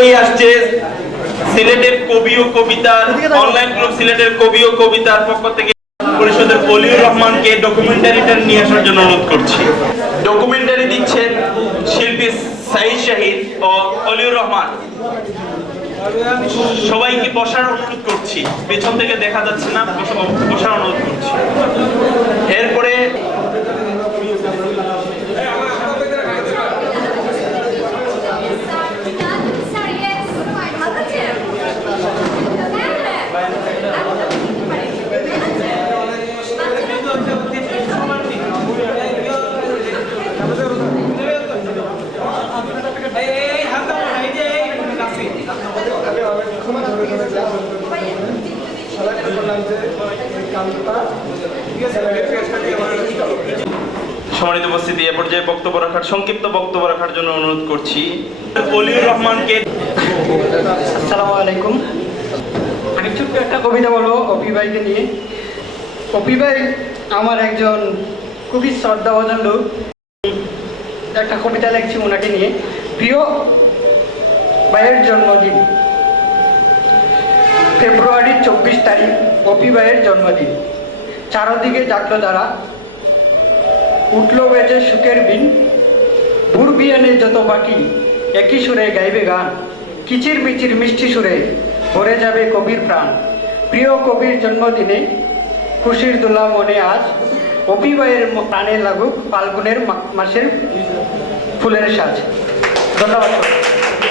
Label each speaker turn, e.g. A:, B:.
A: পরেই আসছে সিলেটের কবি ও কবিতার অনলাইন গ্রুপ সিলেটের কবি ও কবিতার পক্ষ থেকে পরিষদের অলিউর রহমানকে ডকুমেন্টারিটা নিয়ে আসার জন্য অনুরোধ করছি। ডকুমেন্টারি দিচ্ছেন শিল্পী সাহিদ শাহিদ ও অলিউর রহমান। সবাইকে বসার অনুরোধ করছি পেছন থেকে দেখা যাচ্ছে না বসা- বসার অনুরোধ করছি। সম্মানিত উপস্থিতি এ পর্যায়ে বক্তব্য রাখার সংক্ষিপ্ত বক্তব্য রাখার জন্য অনুরোধ করছি। অলিউর রহমানকে
B: আসসালামু আলাইকুম। আমি ছোট্ট একটা কবিতা বলব অপি ভাইকে নিয়ে। অপি ভাই আমার একজন খুবই শ্রদ্ধাভাজন লোক। একটা কবিতা লিখছি ওনাকে নিয়ে। প্রিয় ভাইয়ের জন্মদিন। ফেব্রুয়ারি চব্বিশ তারিখ অপি ভাইয়ের জন্মদিন। চারদিকে জাগলো দ্বারা উঠল বেজে সুখের বিন ভুর বিয়ানে যত বাকি, একই সুরে গাইবে গান কিচির মিচির মিষ্টি সুরে ভরে যাবে কবির প্রাণ। প্রিয় কবির জন্মদিনে খুশির দোলা মনে আজ অপিবায়ের প্রাণে লাগুক ফাল্গুনের মাসের ফুলের সাজ। ধন্যবাদ।